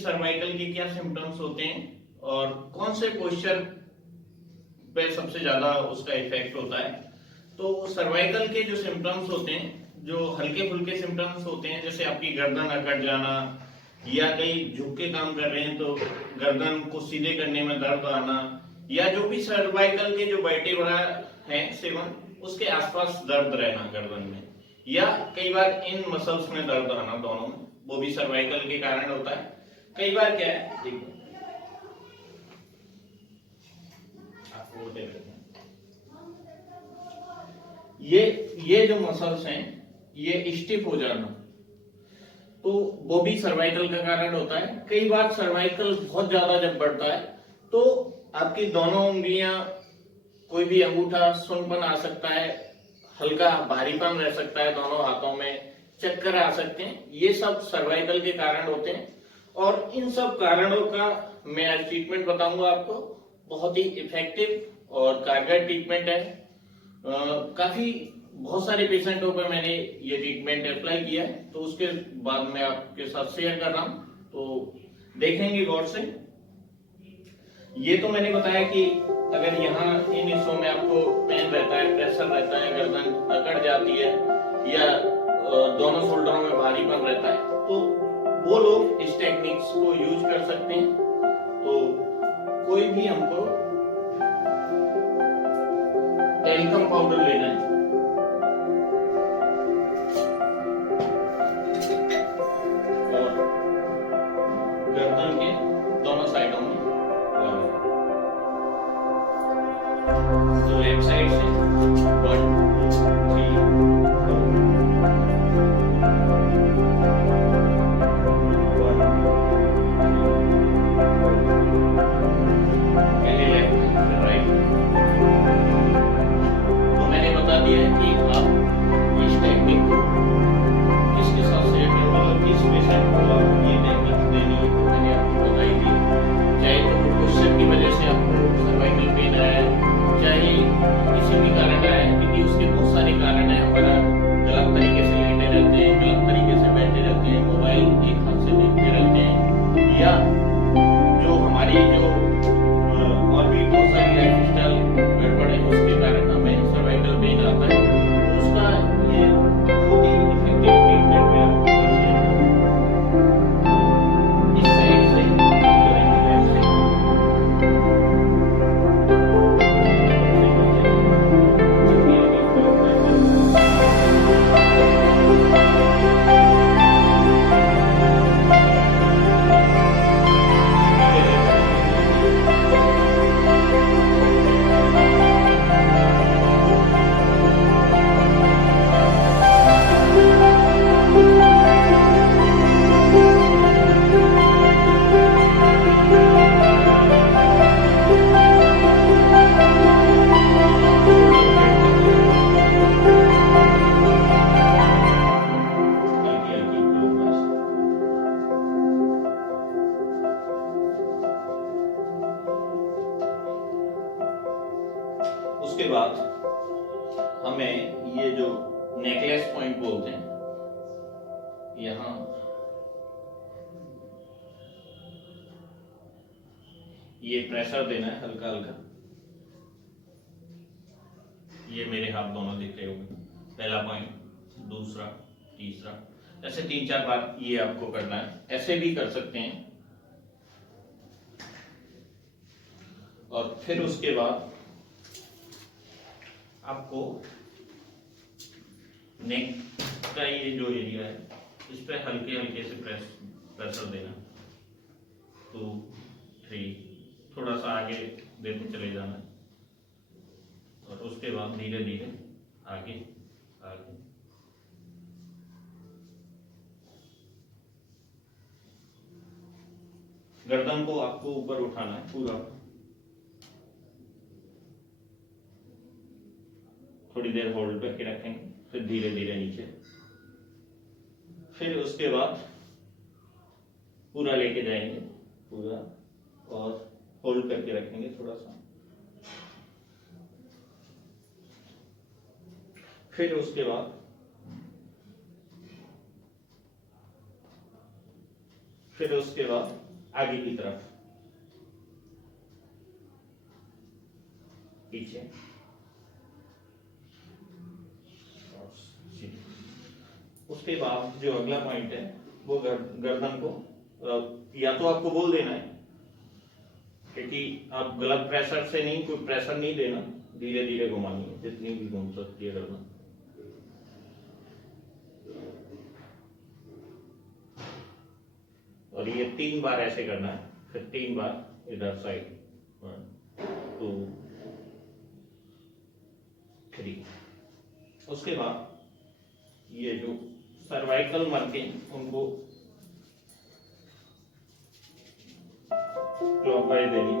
Cervical के क्या symptoms होते हैं और कौन से पोस्चर पे सबसे ज्यादा उसका इफेक्ट होता है। तो सर्वाइकल के जो सिम्टम्स होते हैं, जो हल्के फुल्के सिम्टम्स होते हैं, जैसे आपकी गर्दन अकड़ जाना या कहीं झुक के काम कर रहे हैं तो गर्दन को सीधे करने में दर्द आना, या जो भी सर्वाइकल के जो वर्टेब्रा है सेवन, उसके आसपास दर्द रहना गर्दन में, या कई बार इन मसल्स में दर्द आना, दोनों में, वो भी सर्वाइकल के कारण होता है। कई बार क्या है, देखो आपको देख रहे हैं, ये जो मसल्स हैं ये स्टिफ हो जाना, तो वो भी सर्वाइकल का कारण होता है। कई बार सर्वाइकल बहुत ज्यादा जब बढ़ता है तो आपकी दोनों उंगलियां, कोई भी अंगूठा सुनपन आ सकता है, हल्का भारीपन रह सकता है दोनों हाथों में, चक्कर आ सकते हैं, ये सब सर्वाइकल के कारण होते हैं। और इन सब कारणों का मैं आज ट्रीटमेंट बताऊंगा आपको। बहुत ही इफेक्टिव और कारगर ट्रीटमेंट है। काफी बहुत सारे पेशेंटों पर मैंने ये ट्रीटमेंट अप्लाई किया है, तो उसके बाद मैं आपके साथ शेयर कर रहा हूं, तो देखेंगे गौर से। ये तो मैंने बताया कि अगर यहाँ इन हिस्सों में आपको पेन रहता है, प्रेशर रहता है, गर्दन अकड़ जाती है, या दोनों शोल्डरों में भारीपन रहता है, तो वो लोग इस टेक्निक्स को यूज कर सकते हैं। तो कोई भी हमको टेलिकम पाउडर लेना है, और गर्दन के दोनों साइडों में लगाना है। तो लेफ्ट साइड से 1 2 3 पहले लेफ्ट फिर राइट। तो मैंने बता दिया है कि आप इस टेक्निक को किसके साथ शेयर करें, मतलब किस पेशेंट को आप ये टेक्निक देनी है, तो मैंने आपको बताई थी। चाहे तो पोस्चर की वजह से आपको सर्वाइकल पेन आया है, चाहे किसी भी कारण आया है, क्योंकि उसके बहुत सारे कारण हैं। हमारा गलत तरीके से लेटे रहते हैं, गलत तरीके से बैठे रहते हैं, मोबाइल एक हाथ से देखते रहते हैं, या जो हमारी जो और भी बहुत सारी लाइफ स्टाइल गड़बड़ है, उसके कारण हमें सर्वाइकल पेन आता है। तो उसका ये बहुत ही इफेक्टिव ट्रीटमेंट में आपको शेयर करूंगा। इस साइड से करेंगे, लेफ्ट से उसके बाद हमें ये जो नेकलेस पॉइंट बोलते हैं, यहाँ ये प्रेशर देना है हल्का हल्का। ये मेरे हाथ दोनों दिख रहे होंगे, पहला पॉइंट, दूसरा, तीसरा, ऐसे 3-4 बार ये आपको करना है। ऐसे भी कर सकते हैं। और फिर उसके बाद आपको नेक का ये जो एरिया है, इस पे हल्के हल्के से प्रेशर देना। 2 3, थोड़ा सा आगे देते चले जाना, और उसके बाद धीरे धीरे आगे आगे। गर्दन को आपको ऊपर उठाना है पूरा, थोड़ी देर होल्ड करके रखेंगे, फिर धीरे धीरे नीचे, फिर उसके बाद पूरा लेके जाएंगे पूरा, और होल्ड करके रखेंगे थोड़ा सा, फिर उसके बाद आगे की तरफ, पीछे, और सीधे। उसके बाद जो अगला पॉइंट है वो गर्दन को या तो आपको बोल देना है, क्योंकि आप गलत प्रेशर से नहीं, कोई प्रेशर नहीं देना, धीरे धीरे घुमानी है, जितनी भी घूम सकती है गर्दन। और ये 3 बार ऐसे करना है, फिर 3 बार इधर साइड, 1 2 3। उसके बाद ये जो सर्वाइकल मर्किंग, उनको क्लॉकवाइज देनी